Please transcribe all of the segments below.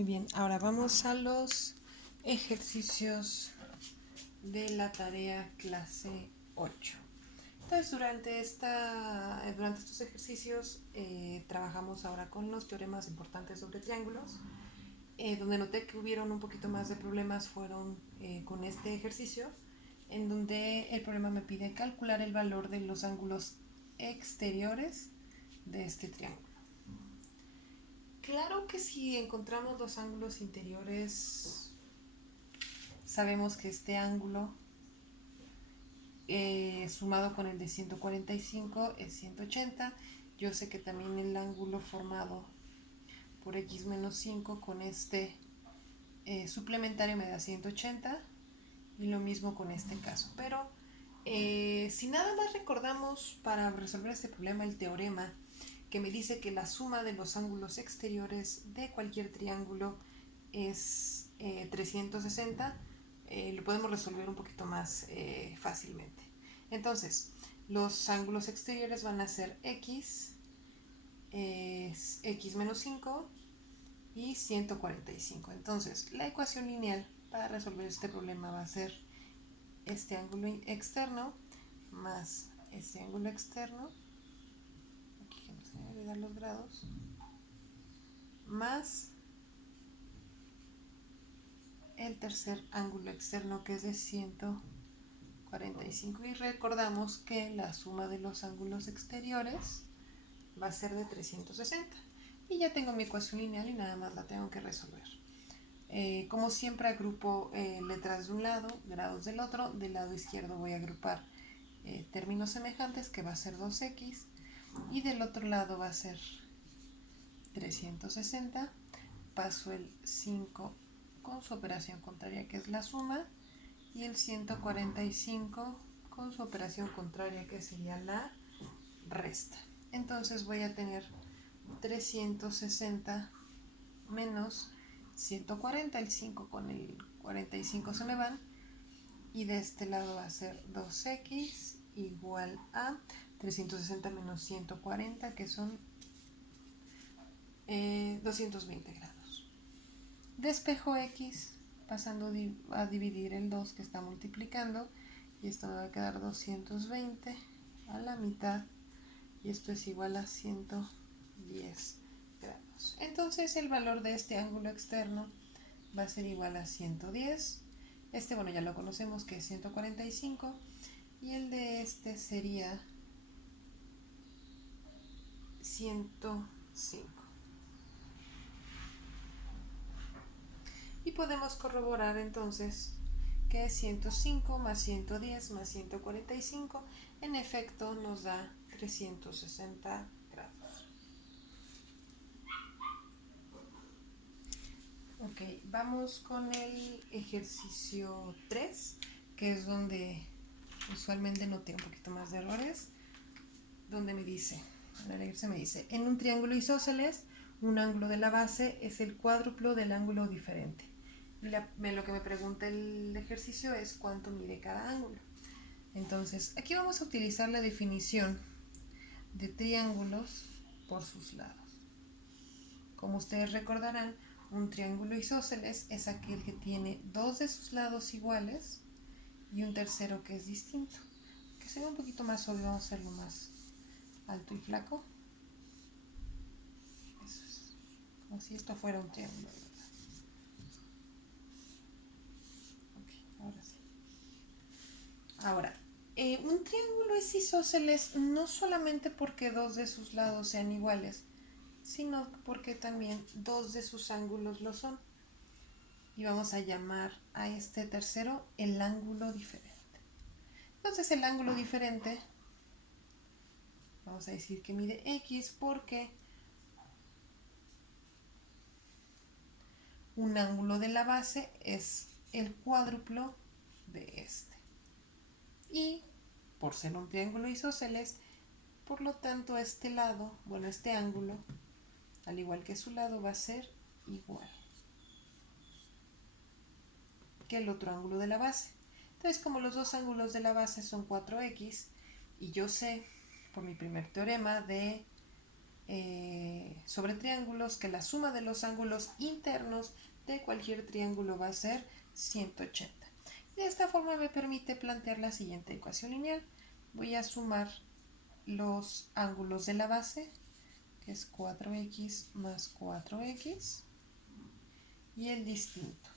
Muy bien, ahora vamos a los ejercicios de la tarea clase 8. Entonces, durante estos ejercicios trabajamos ahora con los teoremas importantes sobre triángulos. Donde noté que hubieron un poquito más de problemas fueron con este ejercicio, en donde el problema me pide calcular el valor de los ángulos exteriores de este triángulo. Claro que si encontramos los ángulos interiores, sabemos que este ángulo sumado con el de 145 es 180. Yo sé que también el ángulo formado por x menos 5 con este suplementario me da 180, y lo mismo con este caso. Pero si nada más recordamos para resolver este problema el teorema que me dice que la suma de los ángulos exteriores de cualquier triángulo es 360, lo podemos resolver un poquito más fácilmente. Entonces, los ángulos exteriores van a ser x menos 5 y 145. Entonces, la ecuación lineal para resolver este problema va a ser este ángulo externo más este ángulo externo, aquí que no se me olvidan los grados, más el tercer ángulo externo, que es de 145. Y recordamos que la suma de los ángulos exteriores va a ser de 360. Y ya tengo mi ecuación lineal y nada más la tengo que resolver. Como siempre, agrupo letras de un lado, grados del otro. Del lado izquierdo voy a agrupar términos semejantes, que va a ser 2x, y del otro lado va a ser 360. Paso el 5 con su operación contraria, que es la suma, y el 145 con su operación contraria, que sería la resta. Entonces voy a tener 360 menos 140, el 5 con el 45 se me van, y de este lado va a ser 2x igual a 360 menos 140, que son 220 grados. Despejo x pasando a dividir el 2 que está multiplicando, y esto me va a quedar 220 a la mitad, y esto es igual a 110 grados. Entonces el valor de este ángulo externo va a ser igual a 110. Bueno, ya lo conocemos, que es 145, y el de este sería 105. Y podemos corroborar entonces que 105 más 110 más 145 en efecto nos da 360 grados. Ok, vamos con el ejercicio 3, que es donde usualmente noté un poquito más de errores, donde me dice, en el ejercicio me dice, en un triángulo isósceles, un ángulo de la base es el cuádruplo del ángulo diferente. Lo que me pregunta el ejercicio es cuánto mide cada ángulo. Entonces, aquí vamos a utilizar la definición de triángulos por sus lados. Como ustedes recordarán, un triángulo isósceles es aquel que tiene dos de sus lados iguales y un tercero que es distinto. Que sea un poquito más obvio, vamos a hacerlo más alto y flaco. Eso es como si esto fuera un triángulo. Ok, ahora sí. Ahora, un triángulo es isósceles no solamente porque dos de sus lados sean iguales, sino porque también dos de sus ángulos lo son. Y vamos a llamar a este tercero el ángulo diferente. Entonces el ángulo diferente, vamos a decir que mide x, porque un ángulo de la base es el cuádruplo de este. Y por ser un triángulo isósceles, por lo tanto este lado, bueno, este ángulo, al igual que su lado, va a ser igual que el otro ángulo de la base. Entonces, como los dos ángulos de la base son 4x, y yo sé, por mi primer teorema de sobre triángulos, que la suma de los ángulos internos de cualquier triángulo va a ser 180. De esta forma me permite plantear la siguiente ecuación lineal. Voy a sumar los ángulos de la base, que es 4x más 4x, y el distinto.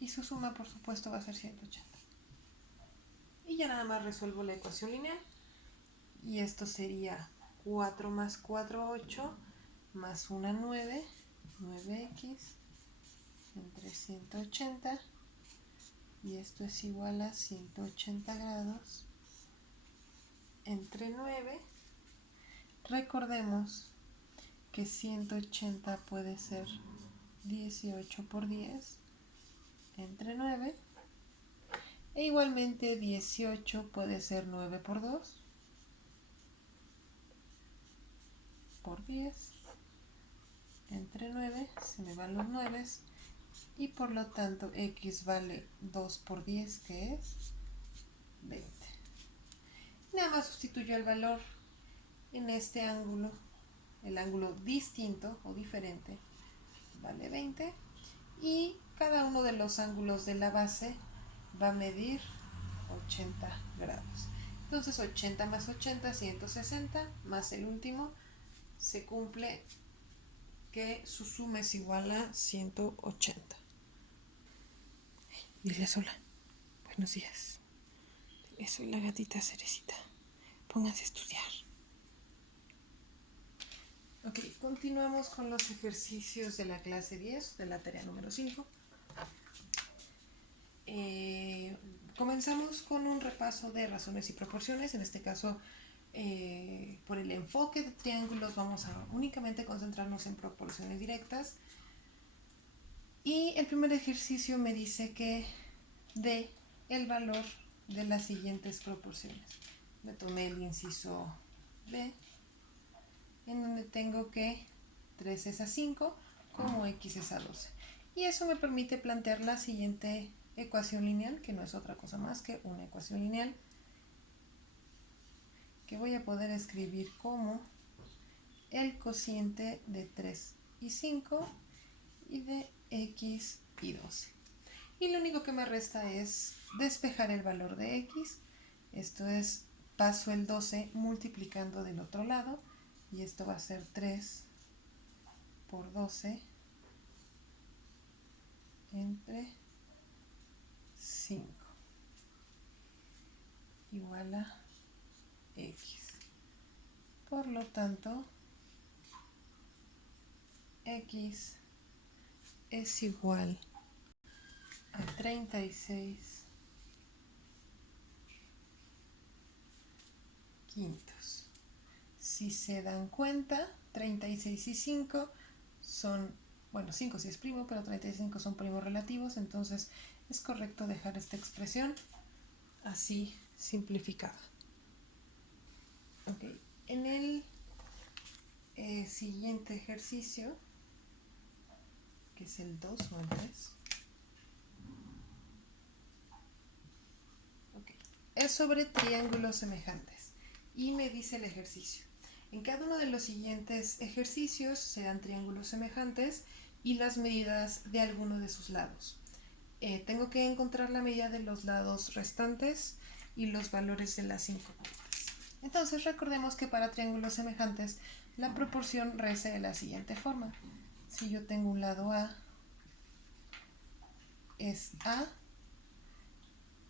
Y su suma, por supuesto, va a ser 180. Y ya nada más resuelvo la ecuación lineal. Y esto sería 4 más 4, 8, más 1, 9, 9x entre 180. Y esto es igual a 180 grados entre 9. Recordemos que 180 puede ser 18 por 10 entre 9. E igualmente 18 puede ser 9 por 2 por 10 entre 9. Se me van los 9 y por lo tanto x vale 2 por 10, que es 20. Nada más sustituyo el valor en este ángulo. El ángulo distinto o diferente vale 20 y cada uno de los ángulos de la base va a medir 80 grados. Entonces 80 más 80, 160, más el último, se cumple que su suma es igual a 180. Dile sola, buenos días. Soy la gatita Cerecita. Pónganse a estudiar. Ok, continuamos con los ejercicios de la clase 10, de la tarea número 5. Comenzamos con un repaso de razones y proporciones. En este caso, por el enfoque de triángulos, vamos a únicamente concentrarnos en proporciones directas. Y el primer ejercicio me dice que dé el valor de las siguientes proporciones. Me tomé el inciso B, en donde tengo que 3 es a 5 como x es a 12. Y eso me permite plantear la siguiente ecuación lineal, que no es otra cosa más que una ecuación lineal, que voy a poder escribir como el cociente de 3 y 5 y de x y 12. Y lo único que me resta es despejar el valor de x. Esto es, paso el 12 multiplicando del otro lado, y esto va a ser 3 por 12 entre 5 igual a x. Por lo tanto, x es igual a 36 quintos. Si se dan cuenta, 36 y 5 son, bueno, 5 sí es primo, pero 35 son primos relativos, entonces es correcto dejar esta expresión así simplificada. Ok, en el siguiente ejercicio, que es el 2 o el 3, okay, es sobre triángulos semejantes y me dice el ejercicio: en cada uno de los siguientes ejercicios se dan triángulos semejantes y las medidas de alguno de sus lados. Tengo que encontrar la medida de los lados restantes y los valores de las 5 puntas. Entonces recordemos que para triángulos semejantes la proporción reza de la siguiente forma. Si yo tengo un lado A, es A,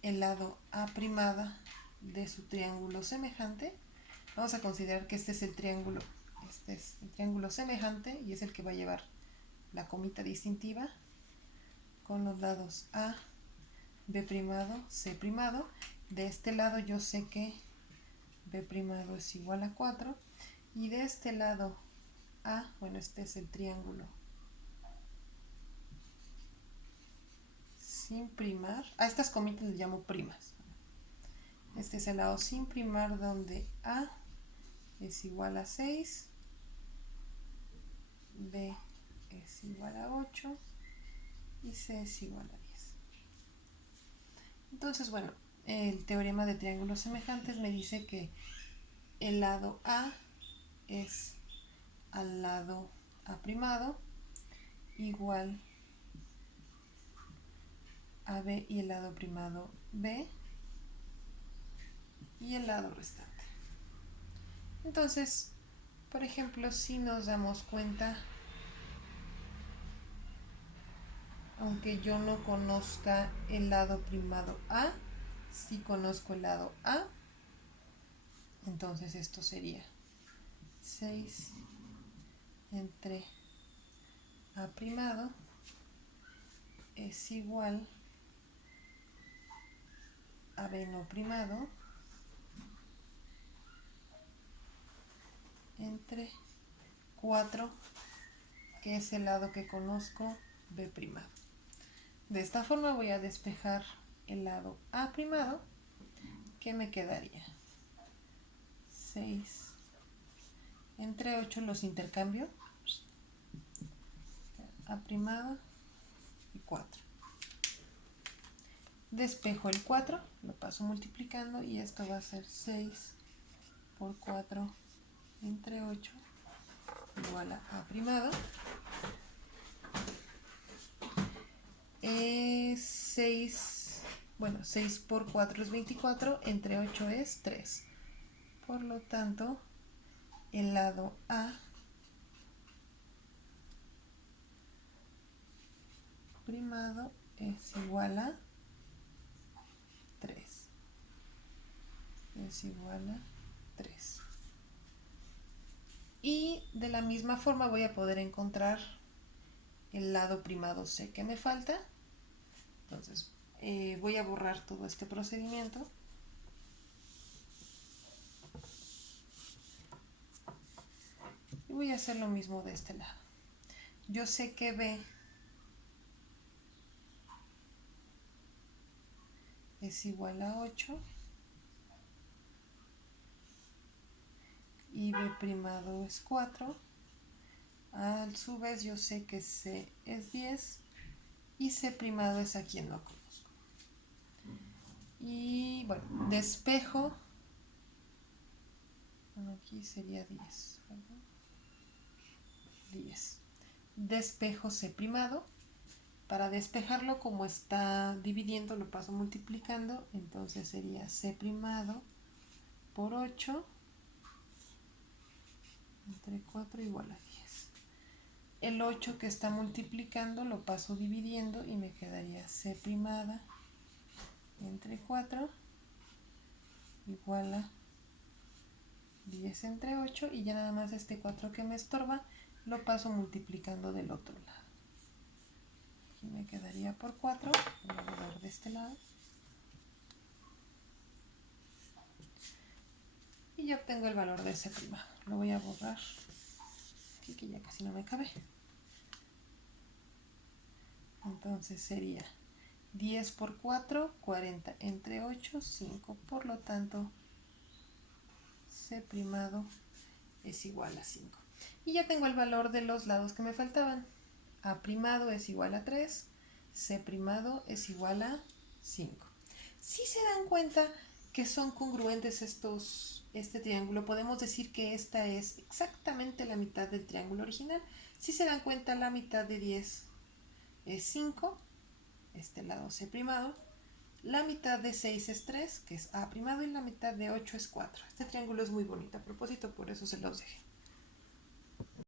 el lado A primada de su triángulo semejante. Vamos a considerar que este es el triángulo semejante y es el que va a llevar la comita distintiva con los lados A, B primado, C primado. De este lado yo sé que B primado es igual a 4 y de este lado A, bueno, este es el triángulo sin primar. A estas comitas les llamo primas. Este es el lado sin primar, donde A es igual a 6, B es igual a 8 y C es igual a 10. Entonces, bueno, el teorema de triángulos semejantes me dice que el lado A es al lado A primado igual a B y el lado primado B y el lado restante. Entonces, por ejemplo, si nos damos cuenta, aunque yo no conozca el lado primado A, si conozco el lado A, entonces esto sería 6 entre A primado es igual a B no primado entre 4, que es el lado que conozco, B primado. De esta forma voy a despejar el lado A primado, que me quedaría 6 entre 8, los intercambio, A primado y 4. Despejo el 4, lo paso multiplicando y esto va a ser 6 por 4 entre 8 igual a A primado. 6 por 4 es 24, entre 8 es 3. Por lo tanto, el lado A primado es igual a 3. Es igual a 3. Y de la misma forma voy a poder encontrar el lado primado C que me falta. Entonces voy a borrar todo este procedimiento. Y voy a hacer lo mismo de este lado. Yo sé que B es igual a 8 y B primado es 4. A su vez yo sé que C es 10 y C primado es a quien no conozco. Y bueno, despejo. Bueno, aquí sería 10. 10. Despejo C primado. Para despejarlo, como está dividiendo, lo paso multiplicando. Entonces sería C primado por 8 entre 4 igual a 10. El 8 que está multiplicando lo paso dividiendo y me quedaría C primada entre 4 igual a 10 entre 8, y ya nada más este 4 que me estorba lo paso multiplicando del otro lado. Aquí me quedaría por 4, voy a borrar de este lado. Y ya obtengo el valor de C primado. Lo voy a borrar aquí, que ya casi no me cabe. Entonces sería 10 por 4, 40 entre 8, 5. Por lo tanto, C primado es igual a 5. Y ya tengo el valor de los lados que me faltaban. A primado es igual a 3, C primado es igual a 5. Si se dan cuenta que son congruentes este triángulo, podemos decir que esta es exactamente la mitad del triángulo original. Si se dan cuenta, la mitad de 10 es 5, este lado C primado. La mitad de 6 es 3, que es A primado, y la mitad de 8 es 4. Este triángulo es muy bonito, a propósito, por eso se los dejé.